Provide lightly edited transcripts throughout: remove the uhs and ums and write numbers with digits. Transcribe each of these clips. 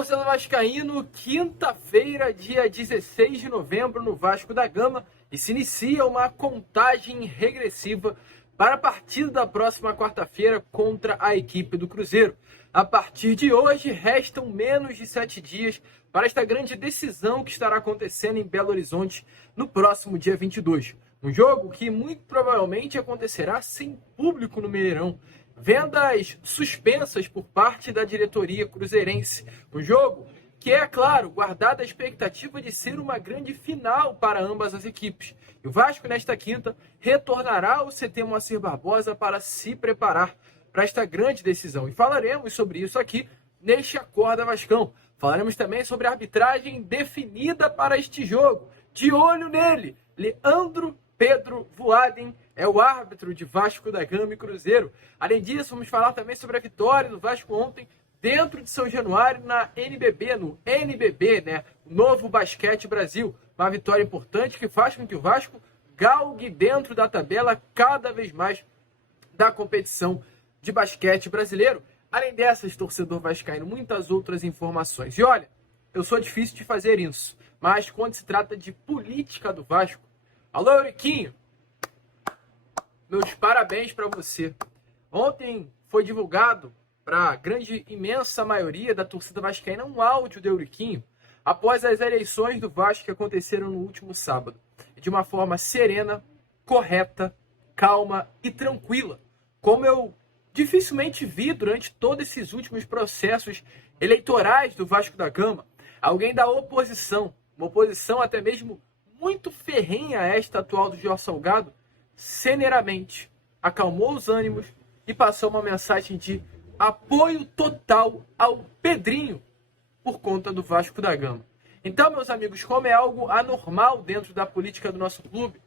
Torcedor vascaíno, quinta-feira, dia 16 de novembro, no Vasco da Gama, e se inicia uma contagem regressiva para a partida da próxima quarta-feira contra a equipe do Cruzeiro. A partir de hoje, restam menos de 7 dias para esta grande decisão que estará acontecendo em Belo Horizonte no próximo dia 22. Um jogo que muito provavelmente acontecerá sem público no Mineirão. Vendas suspensas por parte da diretoria cruzeirense. Um jogo que é, claro, guardada a expectativa de ser uma grande final para ambas as equipes. E o Vasco, nesta quinta, retornará ao CT Moacir Barbosa para se preparar para esta grande decisão. E falaremos sobre isso aqui neste Acorda Vascão. Falaremos também sobre a arbitragem definida para este jogo. De olho nele, Leandro Pedro Voaden é o árbitro de Vasco da Gama e Cruzeiro. Além disso, vamos falar também sobre a vitória do Vasco ontem dentro de São Januário no NBB, né? O Novo Basquete Brasil. Uma vitória importante que faz com que o Vasco galgue dentro da tabela cada vez mais da competição de basquete brasileiro. Além dessas, torcedor vascaíno, muitas outras informações. E olha, eu sou difícil de fazer isso, mas quando se trata de política do Vasco, alô, Euriquinho, meus parabéns para você. Ontem foi divulgado para a grande, imensa maioria da torcida vascaína um áudio do Euriquinho após as eleições do Vasco que aconteceram no último sábado. De uma forma serena, correta, calma e tranquila, como eu dificilmente vi durante todos esses últimos processos eleitorais do Vasco da Gama, alguém da oposição, uma oposição até mesmo muito ferrenha a esta atual do Jorge Salgado, serenamente acalmou os ânimos e passou uma mensagem de apoio total ao Pedrinho por conta do Vasco da Gama. Então, meus amigos, como é algo anormal dentro da política do nosso clube,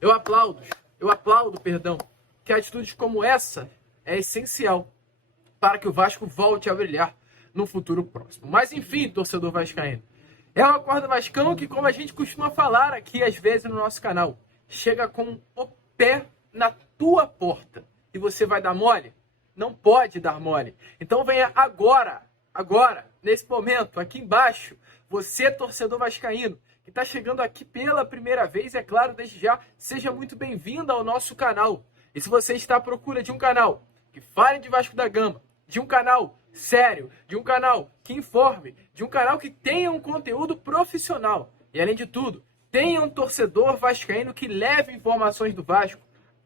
eu aplaudo, que atitudes como essa é essencial para que o Vasco volte a brilhar no futuro próximo. Mas enfim, torcedor vascaíno, é o Acorda Vascão que, como a gente costuma falar aqui às vezes no nosso canal, chega com o pé na tua porta e você vai dar mole? Não pode dar mole. Então venha agora, nesse momento, aqui embaixo, você, torcedor vascaíno, que está chegando aqui pela primeira vez, é claro, desde já, seja muito bem-vindo ao nosso canal. E se você está à procura de um canal que fale de Vasco da Gama, de um canal sério, de um canal que informe, de um canal que tenha um conteúdo profissional e, além de tudo, tenha um torcedor vascaíno que leve informações do Vasco,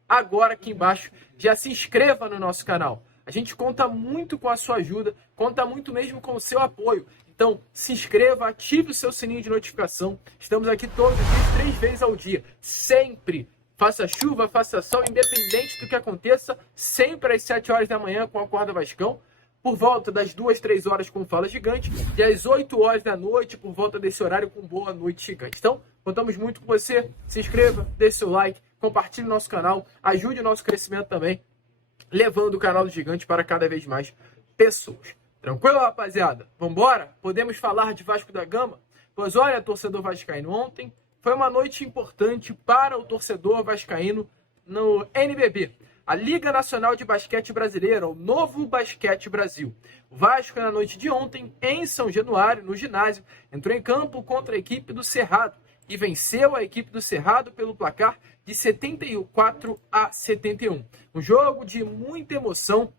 agora aqui embaixo já se inscreva no nosso canal. A gente conta muito com a sua ajuda, conta muito mesmo com o seu apoio. Então, se inscreva, ative o seu sininho de notificação. Estamos aqui todos os dias, 3 vezes ao dia, sempre. Faça chuva, faça sol, independente do que aconteça, sempre às 7 horas da manhã com a Acorda Vascão, por volta das 2, 3 horas com Fala Gigante, e às 8 horas da noite, por volta desse horário, com Boa Noite Gigante. Então, contamos muito com você. Se inscreva, deixe seu like, compartilhe o nosso canal, ajude o nosso crescimento também, levando o canal do Gigante para cada vez mais pessoas. Tranquilo, rapaziada? Vambora? Podemos falar de Vasco da Gama? Pois olha, torcedor vascaíno, ontem foi uma noite importante para o torcedor vascaíno no NBB, a Liga Nacional de Basquete Brasileira, o Novo Basquete Brasil. O Vasco, na noite de ontem, em São Januário, no ginásio, entrou em campo contra a equipe do Cerrado e venceu a equipe do Cerrado pelo placar de 74-71. Um jogo de muita emoção.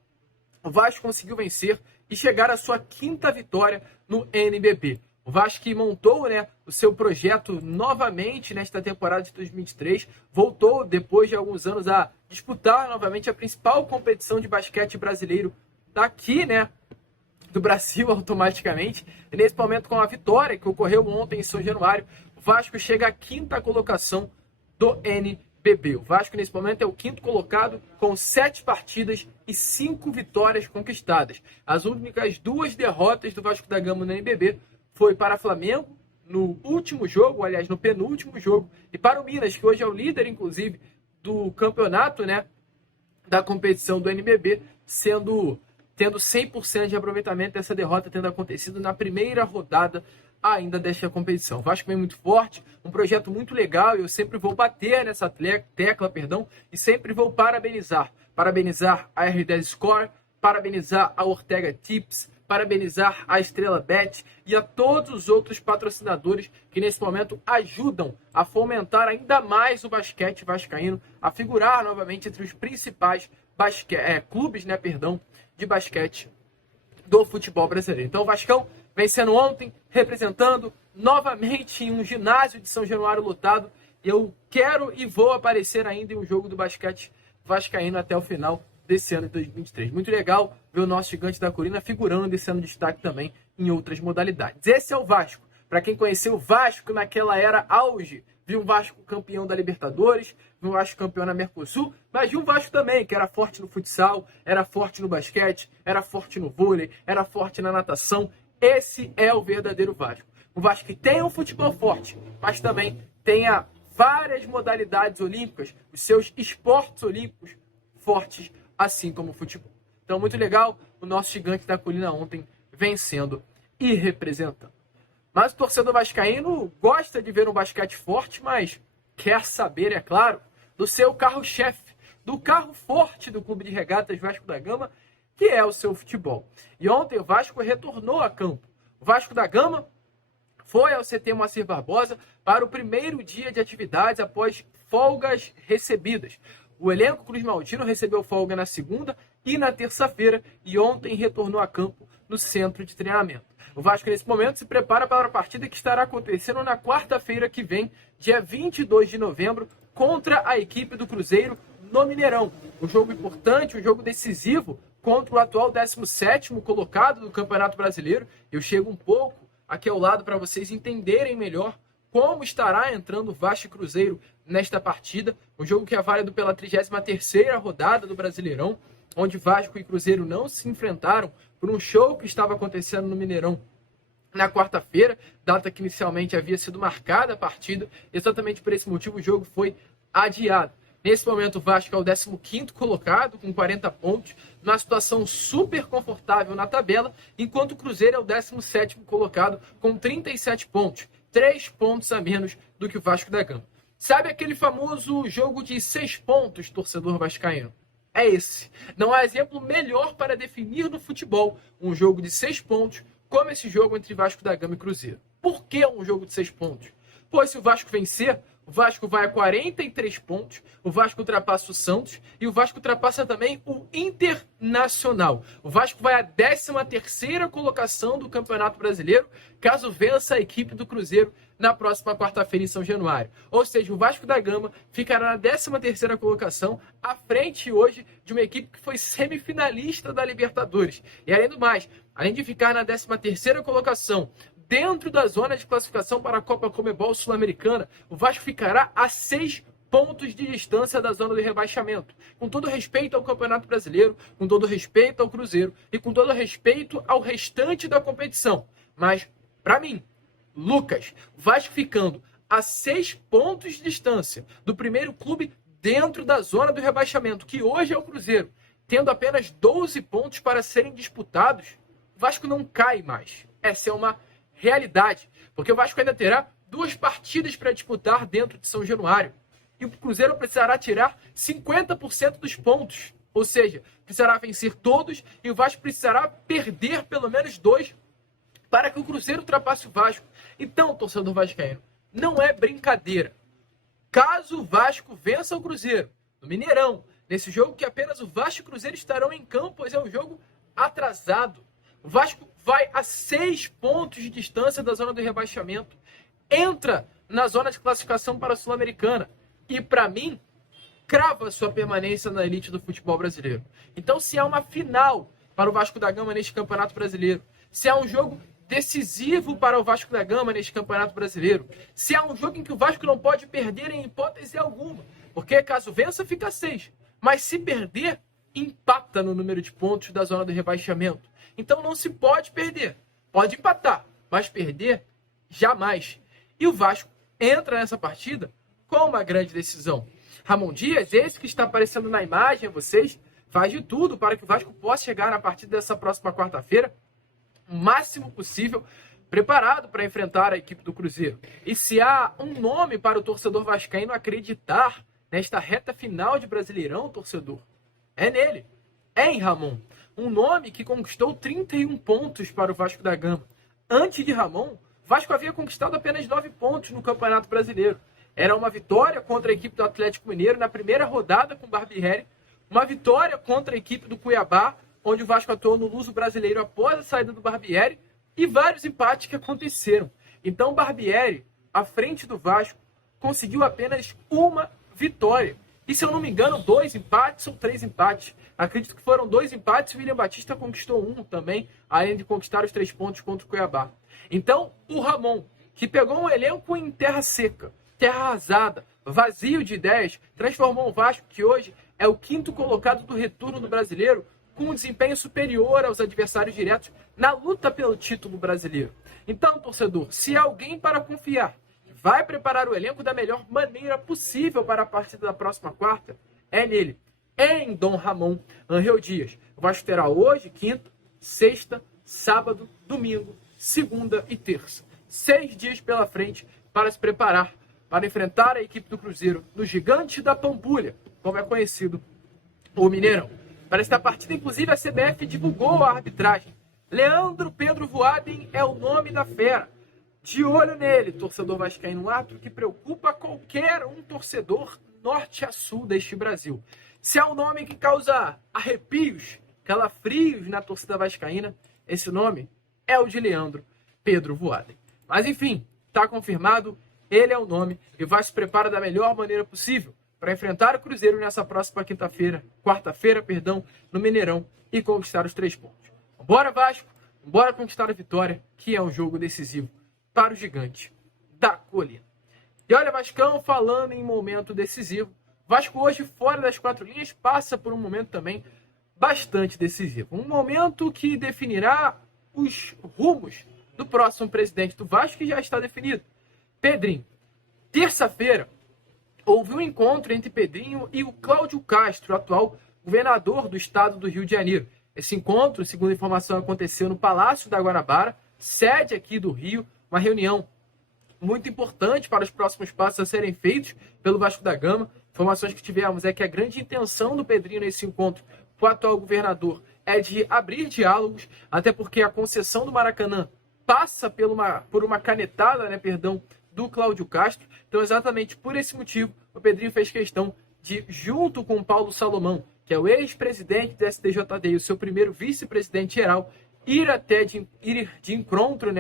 O Vasco conseguiu vencer e chegar à sua 5ª vitória no NBB. O Vasco que montou, o seu projeto novamente nesta temporada de 2023, voltou depois de alguns anos a disputar novamente a principal competição de basquete brasileiro daqui, do Brasil automaticamente. E nesse momento, com a vitória que ocorreu ontem em São Januário, o Vasco chega à 5ª colocação do NBB. O Vasco nesse momento é o 5º colocado com 7 partidas e 5 vitórias conquistadas. As únicas 2 derrotas do Vasco da Gama no NBB foi para Flamengo no último jogo, aliás, no penúltimo jogo, e para o Minas, que hoje é o líder, inclusive, do campeonato, da competição do NBB, tendo 100% de aproveitamento dessa derrota tendo acontecido na primeira rodada ainda desta competição. O Vasco vem muito forte, um projeto muito legal, e eu sempre vou bater nessa tecla, e sempre vou parabenizar a R10 Score, parabenizar a Ortega Tips, parabenizar a Estrela Bet e a todos os outros patrocinadores que nesse momento ajudam a fomentar ainda mais o basquete vascaíno, a figurar novamente entre os principais clubes, de basquete do futebol brasileiro. Então o Vascão vencendo ontem, representando novamente em um ginásio de São Januário lotado. Eu quero e vou aparecer ainda em um jogo do basquete vascaíno até o final desse ano de 2023. Muito legal ver o nosso gigante da colina figurando e sendo destaque também em outras modalidades. Esse é o Vasco. Para quem conheceu o Vasco naquela era auge, viu um Vasco campeão da Libertadores, viu um Vasco campeão na Mercosul, mas viu um Vasco também que era forte no futsal, era forte no basquete, era forte no vôlei, era forte na natação. Esse é o verdadeiro Vasco. Um Vasco que tem um futebol forte, mas também tenha várias modalidades olímpicas, os seus esportes olímpicos fortes, assim como o futebol. Então, muito legal o nosso gigante da colina ontem vencendo e representando. Mas o torcedor vascaíno gosta de ver um basquete forte, mas quer saber, é claro, do seu carro-chefe, do carro forte do Clube de Regatas Vasco da Gama, que é o seu futebol. E ontem o Vasco retornou a campo. O Vasco da Gama foi ao CT Moacir Barbosa para o primeiro dia de atividades após folgas recebidas. O elenco Cruz Maltino recebeu folga na segunda e na terça-feira e ontem retornou a campo no centro de treinamento. O Vasco, nesse momento, se prepara para a partida que estará acontecendo na quarta-feira que vem, dia 22 de novembro, contra a equipe do Cruzeiro no Mineirão. Um jogo importante, um jogo decisivo contra o atual 17º colocado do Campeonato Brasileiro. Eu chego um pouco aqui ao lado para vocês entenderem melhor como estará entrando o Vasco e Cruzeiro nesta partida. Um jogo que é válido pela 33ª rodada do Brasileirão, onde Vasco e Cruzeiro não se enfrentaram por um show que estava acontecendo no Mineirão na quarta-feira, data que inicialmente havia sido marcada a partida. Exatamente por esse motivo o jogo foi adiado. Nesse momento o Vasco é o 15º colocado, com 40 pontos, numa situação super confortável na tabela, enquanto o Cruzeiro é o 17º colocado, com 37 pontos, 3 pontos a menos do que o Vasco da Gama. Sabe aquele famoso jogo de 6 pontos, torcedor vascaíno? É esse. Não há exemplo melhor para definir no futebol um jogo de 6 pontos como esse jogo entre Vasco da Gama e Cruzeiro. Por que um jogo de 6 pontos? Pois se o Vasco vencer, o Vasco vai a 43 pontos, o Vasco ultrapassa o Santos e o Vasco ultrapassa também o Internacional. O Vasco vai à 13ª colocação do Campeonato Brasileiro, caso vença a equipe do Cruzeiro na próxima quarta-feira em São Januário. Ou seja, o Vasco da Gama ficará na 13ª colocação, à frente hoje de uma equipe que foi semifinalista da Libertadores. E além do mais, além de ficar na 13ª colocação, dentro da zona de classificação para a Copa Comebol Sul-Americana, o Vasco ficará a 6 pontos de distância da zona de rebaixamento. Com todo respeito ao Campeonato Brasileiro, com todo respeito ao Cruzeiro e com todo respeito ao restante da competição. Mas, para mim, Lucas, o Vasco ficando a 6 pontos de distância do primeiro clube dentro da zona do rebaixamento, que hoje é o Cruzeiro, tendo apenas 12 pontos para serem disputados, o Vasco não cai mais. Essa é uma realidade, porque o Vasco ainda terá 2 partidas para disputar dentro de São Januário. E o Cruzeiro precisará tirar 50% dos pontos. Ou seja, precisará vencer todos e o Vasco precisará perder pelo menos 2 para que o Cruzeiro ultrapasse o Vasco. Então, torcedor vascaíno, não é brincadeira. Caso o Vasco vença o Cruzeiro no Mineirão, nesse jogo que apenas o Vasco e o Cruzeiro estarão em campo, pois é um jogo atrasado. O Vasco vai a 6 pontos de distância da zona do rebaixamento. Entra na zona de classificação para a Sul-Americana. E, para mim, crava sua permanência na elite do futebol brasileiro. Então, se há uma final para o Vasco da Gama neste Campeonato Brasileiro, se há um jogo decisivo para o Vasco da Gama neste Campeonato Brasileiro, se há um jogo em que o Vasco não pode perder em hipótese alguma, porque caso vença, fica 6. Mas se perder, empata no número de pontos da zona do rebaixamento. Então não se pode perder. Pode empatar, mas perder, jamais. E o Vasco entra nessa partida com uma grande decisão. Ramon Dias, esse que está aparecendo na imagem a vocês, faz de tudo para que o Vasco possa chegar na partida dessa próxima quarta-feira o máximo possível preparado para enfrentar a equipe do Cruzeiro. E se há um nome para o torcedor vascaíno acreditar nesta reta final de Brasileirão, torcedor, é nele. em Ramon, um nome que conquistou 31 pontos para o Vasco da Gama. Antes de Ramon, o Vasco havia conquistado apenas 9 pontos no Campeonato Brasileiro. Era uma vitória contra a equipe do Atlético Mineiro na primeira rodada com o Barbieri, uma vitória contra a equipe do Cuiabá, onde o Vasco atuou no Luso Brasileiro após a saída do Barbieri, e vários empates que aconteceram. Então o Barbieri, à frente do Vasco, conseguiu apenas uma vitória. E se eu não me engano, 2 empates ou 3 empates. Acredito que foram 2 empates e o William Batista conquistou um também, além de conquistar os 3 pontos contra o Cuiabá. Então, o Ramon, que pegou um elenco em terra seca, terra arrasada, vazio de ideias, transformou o Vasco, que hoje é o 5º colocado do retorno do Brasileiro, com um desempenho superior aos adversários diretos na luta pelo título brasileiro. Então, torcedor, se há alguém para confiar, vai preparar o elenco da melhor maneira possível para a partida da próxima quarta, é nele, é em Dom Ramon Angel Dias. O Vasco terá hoje, quinta, sexta, sábado, domingo, segunda e terça. 6 dias pela frente para se preparar para enfrentar a equipe do Cruzeiro no Gigante da Pampulha, como é conhecido o Mineirão. Para esta partida, inclusive, a CBF divulgou a arbitragem. Leandro Pedro Voaden é o nome da fera. De olho nele, torcedor vascaíno, um árbitro que preocupa qualquer um torcedor norte a sul deste Brasil. Se há um nome que causa arrepios, calafrios na torcida vascaína, esse nome é o de Leandro Pedro Voaden. Mas enfim, está confirmado, ele é o nome e vai se preparar da melhor maneira possível para enfrentar o Cruzeiro nessa próxima quarta-feira, no Mineirão e conquistar os 3 pontos. Bora Vasco, bora conquistar a vitória, que é um jogo decisivo para o Gigante da Colina. E olha, Vascão, falando em momento decisivo, Vasco hoje fora das 4 linhas passa por um momento também bastante decisivo. Um momento que definirá os rumos do próximo presidente do Vasco, que já está definido. Pedrinho. Terça-feira, houve um encontro entre Pedrinho e o Cláudio Castro, atual governador do estado do Rio de Janeiro. Esse encontro, segundo a informação, aconteceu no Palácio da Guanabara, sede aqui do Rio, uma reunião muito importante para os próximos passos a serem feitos pelo Vasco da Gama. Informações que tivemos é que a grande intenção do Pedrinho nesse encontro com o atual governador é de abrir diálogos, até porque a concessão do Maracanã passa por uma canetada, do Cláudio Castro. Então, exatamente por esse motivo, o Pedrinho fez questão de, junto com o Paulo Salomão, que é o ex-presidente do STJD e o seu primeiro vice-presidente geral, ir de encontro,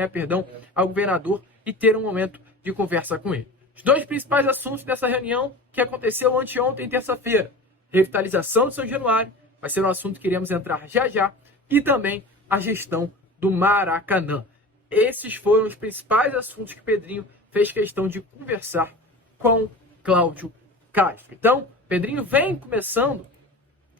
ao governador e ter um momento de conversa com ele. Os 2 principais assuntos dessa reunião, que aconteceu anteontem, terça-feira: revitalização do São Januário, vai ser um assunto que iremos entrar já já, e também a gestão do Maracanã. Esses foram os principais assuntos que Pedrinho fez questão de conversar com Cláudio Castro. Então, Pedrinho vem começando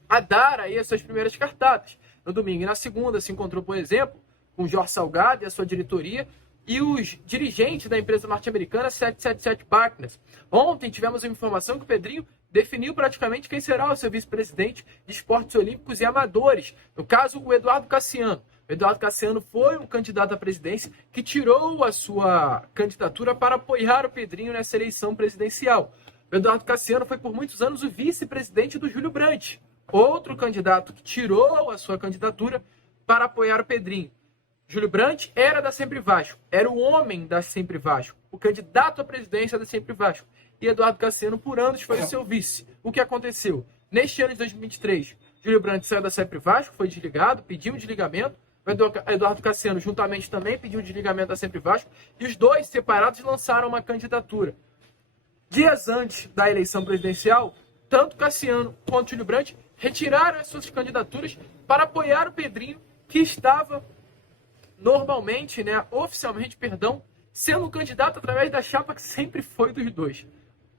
a dar aí as suas primeiras cartadas. No domingo e na segunda se encontrou, por exemplo, com Jorge Salgado e a sua diretoria e os dirigentes da empresa norte-americana 777 Partners. Ontem tivemos a informação que o Pedrinho definiu praticamente quem será o seu vice-presidente de esportes olímpicos e amadores. No caso, o Eduardo Cassiano. O Eduardo Cassiano foi um candidato à presidência que tirou a sua candidatura para apoiar o Pedrinho nessa eleição presidencial. O Eduardo Cassiano foi por muitos anos o vice-presidente do Júlio Brandt, outro candidato que tirou a sua candidatura para apoiar o Pedrinho. Júlio Brandt era da Sempre Vasco, era o homem da Sempre Vasco, o candidato à presidência da Sempre Vasco. E Eduardo Cassiano, por anos, foi o seu vice. O que aconteceu? Neste ano de 2023, Júlio Brandt saiu da Sempre Vasco, foi desligado, pediu um desligamento. O Eduardo Cassiano, juntamente, também pediu um desligamento da Sempre Vasco. E os dois, separados, lançaram uma candidatura. Dias antes da eleição presidencial, tanto Cassiano quanto Júlio Brandt retiraram as suas candidaturas para apoiar o Pedrinho, que estava oficialmente, sendo candidato através da chapa que sempre foi dos dois.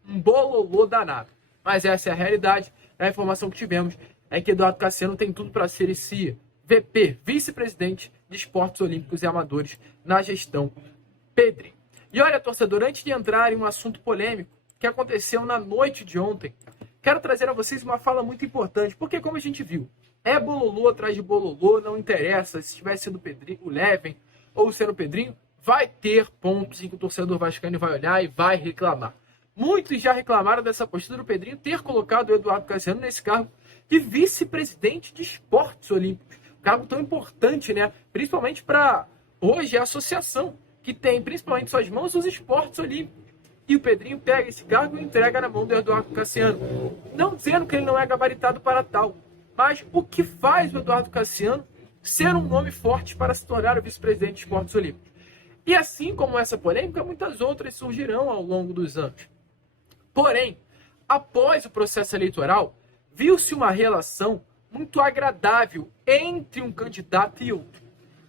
Um bololô danado. Mas essa é a realidade. A informação que tivemos é que Eduardo Cassiano tem tudo para ser esse VP, vice-presidente de esportes olímpicos e amadores na gestão Pedrinho. E olha, torcedor, antes de entrar em um assunto polêmico que aconteceu na noite de ontem, quero trazer a vocês uma fala muito importante, porque como a gente viu, é bololô atrás de bololô, não interessa se tivesse sido o Leven ou sendo o Pedrinho, vai ter pontos em que o torcedor vascaíno vai olhar e vai reclamar. Muitos já reclamaram dessa postura do Pedrinho ter colocado o Eduardo Cassiano nesse cargo e vice-presidente de esportes olímpicos. Um cargo tão importante, né? Principalmente para hoje a associação, que tem principalmente em suas mãos os esportes olímpicos. E o Pedrinho pega esse cargo e entrega na mão do Eduardo Cassiano. Não dizendo que ele não é gabaritado para tal, mas o que faz o Eduardo Cassiano ser um nome forte para se tornar o vice-presidente de esportes olímpicos. E assim como essa polêmica, muitas outras surgirão ao longo dos anos. Porém, após o processo eleitoral, viu-se uma relação muito agradável entre um candidato e outro.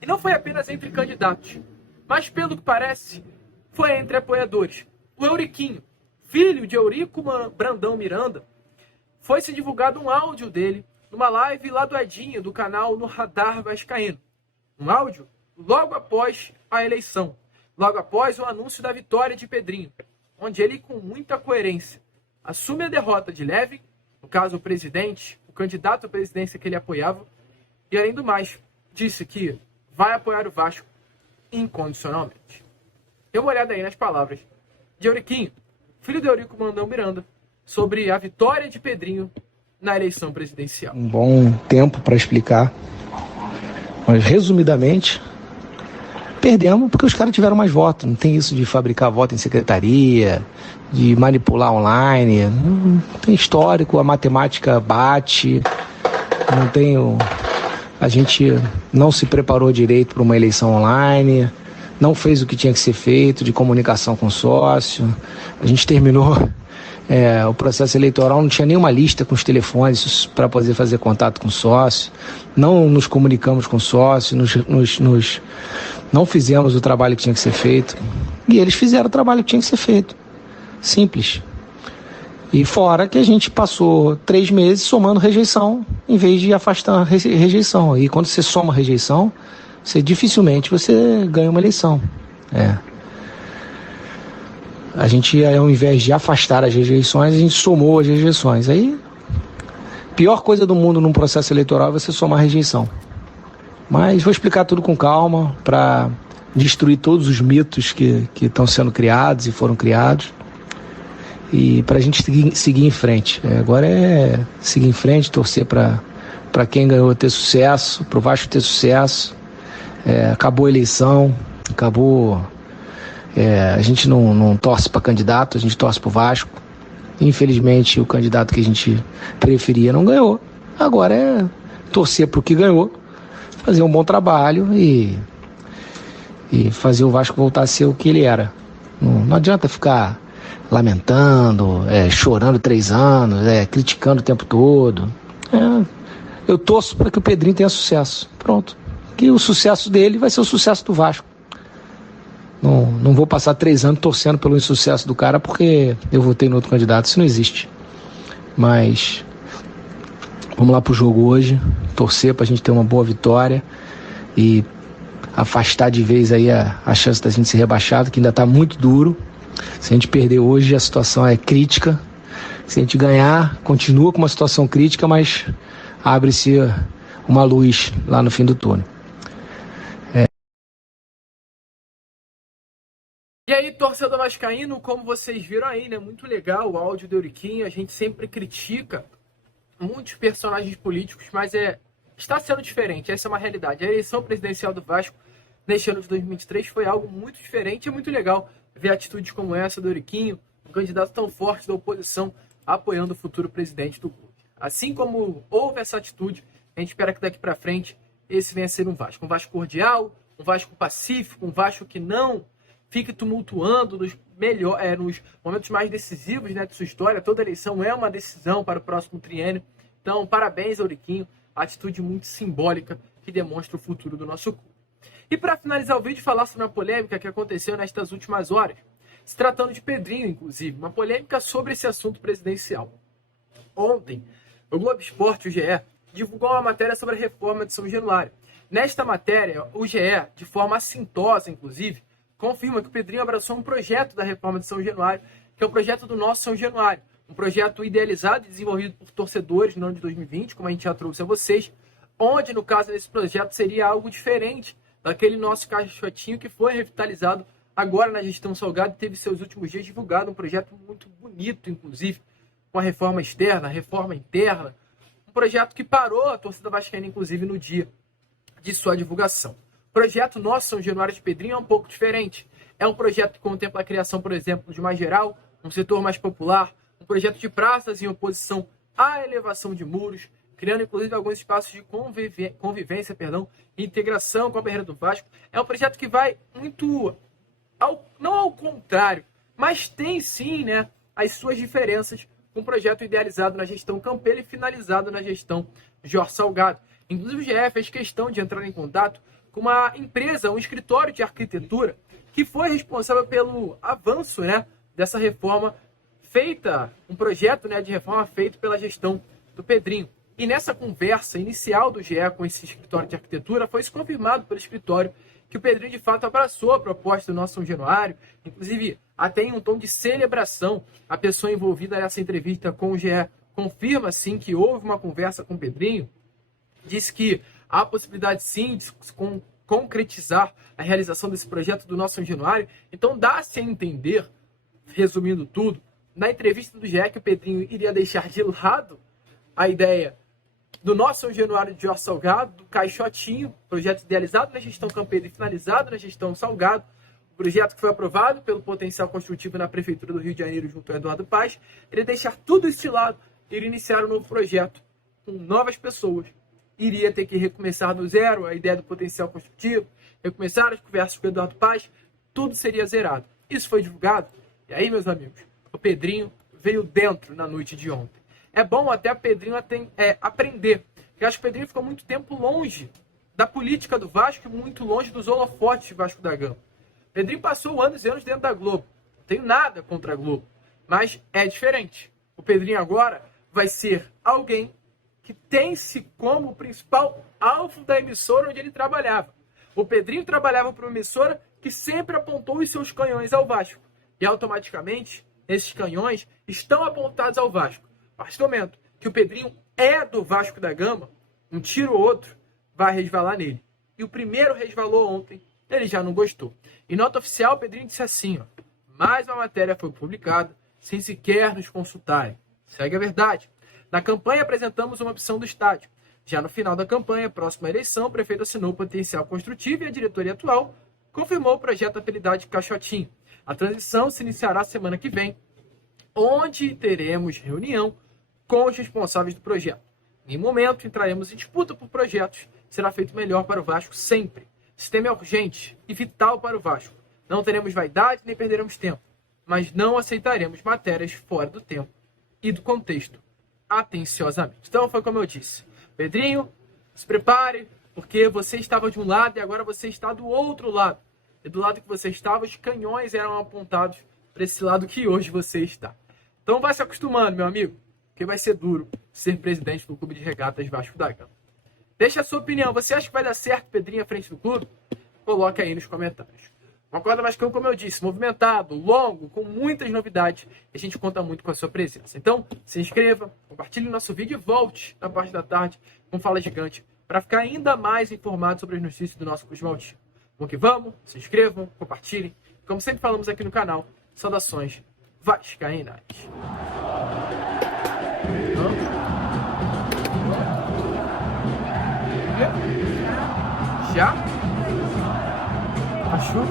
E não foi apenas entre candidatos, mas pelo que parece, foi entre apoiadores. O Euriquinho, filho de Eurico Brandão Miranda, foi se divulgado um áudio dele numa live lá do Edinho, do canal No Radar Vascaíno. Um áudio logo após a eleição, logo após o anúncio da vitória de Pedrinho, onde ele, com muita coerência, assume a derrota de Levin, no caso o presidente, o candidato à presidência que ele apoiava, e além do mais, disse que vai apoiar o Vasco incondicionalmente. Dê uma olhada aí nas palavras de Euriquinho, filho de Eurico Brandão Miranda, sobre a vitória de Pedrinho na eleição presidencial. Um bom tempo para explicar, mas resumidamente, perdemos porque os caras tiveram mais votos. Não tem isso de fabricar voto em secretaria, de manipular online, não tem histórico, a matemática bate, não tem a gente não se preparou direito para uma eleição online, não fez o que tinha que ser feito de comunicação com o sócio. A gente terminou o processo eleitoral, não tinha nenhuma lista com os telefones para poder fazer contato com o sócio, não nos comunicamos com o sócio, não fizemos o trabalho que tinha que ser feito, e eles fizeram o trabalho que tinha que ser feito. Simples. E fora que a gente passou 3 meses somando rejeição, em vez de afastar rejeição. E quando você soma rejeição, dificilmente você ganha uma eleição. A gente, ao invés de afastar as rejeições, a gente somou as rejeições. Aí, pior coisa do mundo num processo eleitoral é você somar rejeição. Mas vou explicar tudo com calma, para destruir todos os mitos que estão sendo criados e foram criados. E para a gente seguir em frente. Agora é seguir em frente, torcer para quem ganhou ter sucesso, para o Vasco ter sucesso. Acabou a eleição, acabou. A gente não torce para candidato, a gente torce para o Vasco. Infelizmente, o candidato que a gente preferia não ganhou. Agora é torcer para o que ganhou, fazer um bom trabalho e fazer o Vasco voltar a ser o que ele era. Não adianta ficar lamentando, chorando 3 anos, criticando o tempo todo. Eu torço para que o Pedrinho tenha sucesso. Pronto. Que o sucesso dele vai ser o sucesso do Vasco. Não vou passar 3 anos torcendo pelo insucesso do cara porque eu votei no outro candidato. Isso não existe. Mas vamos lá pro jogo hoje, torcer pra gente ter uma boa vitória e afastar de vez aí a chance da gente ser rebaixado, que ainda tá muito duro. Se a gente perder hoje, a situação é crítica. Se a gente ganhar, continua com uma situação crítica, mas abre-se uma luz lá no fim do túnel. E aí, torcedor vascaíno, como vocês viram aí, né? Muito legal o áudio do Euriquinho. A gente sempre critica muitos personagens políticos, mas está sendo diferente. Essa é uma realidade. A eleição presidencial do Vasco neste ano de 2023 foi algo muito diferente e é muito legal ver atitudes como essa do Euriquinho, um candidato tão forte da oposição, apoiando o futuro presidente do clube. Assim como houve essa atitude, a gente espera que daqui para frente esse venha a ser um Vasco cordial, um Vasco pacífico, um Vasco que não fique tumultuando nos momentos mais decisivos, né, de sua história. Toda eleição é uma decisão para o próximo triênio. Então, parabéns, Euriquinho. Atitude muito simbólica que demonstra o futuro do nosso clube. E para finalizar o vídeo, falar sobre uma polêmica que aconteceu nestas últimas horas, se tratando de Pedrinho, inclusive, uma polêmica sobre esse assunto presidencial. Ontem, o Globo Esporte, o GE, divulgou uma matéria sobre a reforma de São Januário. Nesta matéria, o GE, de forma assintosa, inclusive, confirma que o Pedrinho abraçou um projeto da reforma de São Januário, que é o projeto do Nosso São Januário, um projeto idealizado e desenvolvido por torcedores no ano de 2020, como a gente já trouxe a vocês, onde, no caso desse projeto, seria algo diferente daquele nosso caixotinho que foi revitalizado agora na gestão Salgado e teve seus últimos dias divulgado um projeto muito bonito, inclusive, com a reforma externa, a reforma interna, um projeto que parou a torcida vascaína, inclusive, no dia de sua divulgação. O projeto Nosso São Januário de Pedrinho é um pouco diferente. É um projeto que contempla a criação, por exemplo, de mais geral, um setor mais popular, um projeto de praças em oposição à elevação de muros, criando inclusive alguns espaços de convivência e integração com a barreira do Vasco. É um projeto que vai muito, não ao contrário, mas tem sim, né, as suas diferenças com um projeto idealizado na gestão Campelo e finalizado na gestão Jorge Salgado. Inclusive o GE fez questão de entrar em contato com uma empresa, um escritório de arquitetura, que foi responsável pelo avanço, né, dessa reforma feita, um projeto, né, de reforma feito pela gestão do Pedrinho. E nessa conversa inicial do GE com esse escritório de arquitetura, foi isso confirmado pelo escritório que o Pedrinho de fato abraçou a proposta do Nosso São Januário, inclusive até em um tom de celebração. A pessoa envolvida nessa entrevista com o GE confirma sim que houve uma conversa com o Pedrinho, disse que há possibilidade sim de concretizar a realização desse projeto do Nosso São Januário. Então dá-se a entender, resumindo tudo, na entrevista do GE que o Pedrinho iria deixar de lado a ideia do Nosso São Januário de Jorge Salgado, do Caixotinho, projeto idealizado na gestão Campelo e finalizado na gestão Salgado, o projeto que foi aprovado pelo Potencial Construtivo na Prefeitura do Rio de Janeiro junto ao Eduardo Paes. Iria deixar tudo isso de lado, iria iniciar um novo projeto com novas pessoas, iria ter que recomeçar do zero a ideia do Potencial Construtivo, recomeçar as conversas com o Eduardo Paes, tudo seria zerado. Isso foi divulgado, e aí, meus amigos, o Pedrinho veio dentro na noite de ontem. É bom até o Pedrinho aprender, porque acho que o Pedrinho ficou muito tempo longe da política do Vasco e muito longe dos holofotes de Vasco da Gama. O Pedrinho passou anos e anos dentro da Globo. Não tenho nada contra a Globo, mas é diferente. O Pedrinho agora vai ser alguém que tem-se como principal alvo da emissora onde ele trabalhava. O Pedrinho trabalhava para uma emissora que sempre apontou os seus canhões ao Vasco. E automaticamente, esses canhões estão apontados ao Vasco. A partir do momento que o Pedrinho é do Vasco da Gama, um tiro ou outro vai resvalar nele. E o primeiro resvalou ontem, ele já não gostou. Em nota oficial, o Pedrinho disse assim, ó: mais uma matéria foi publicada sem sequer nos consultarem. Segue a verdade. Na campanha apresentamos uma opção do estádio. Já no final da campanha, próxima à eleição, o prefeito assinou o Potencial Construtivo e a diretoria atual confirmou o projeto apelidado de Caixotinho. A transição se iniciará semana que vem, onde teremos reunião com os responsáveis do projeto. Em momento, entraremos em disputa por projetos. Será feito melhor para o Vasco sempre. O sistema é urgente e vital para o Vasco. Não teremos vaidade nem perderemos tempo, mas não aceitaremos matérias fora do tempo e do contexto, atenciosamente. Então foi como eu disse. Pedrinho, se prepare, porque você estava de um lado e agora você está do outro lado. E do lado que você estava, os canhões eram apontados para esse lado que hoje você está. Então vai se acostumando, meu amigo, porque vai ser duro ser presidente do Clube de Regatas Vasco da Gama. Deixa a sua opinião. Você acha que vai dar certo Pedrinho à frente do clube? Coloque aí nos comentários. Um Acorda Vascão, como eu disse, movimentado, longo, com muitas novidades. E a gente conta muito com a sua presença. Então, se inscreva, compartilhe o nosso vídeo e volte na parte da tarde com Fala Gigante para ficar ainda mais informado sobre as notícias do nosso Clube Maltino. Vamos que vamos, se inscrevam, compartilhem. Como sempre falamos aqui no canal, saudações vascaínas. Já? Achou?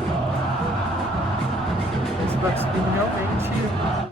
Esse backspin realmente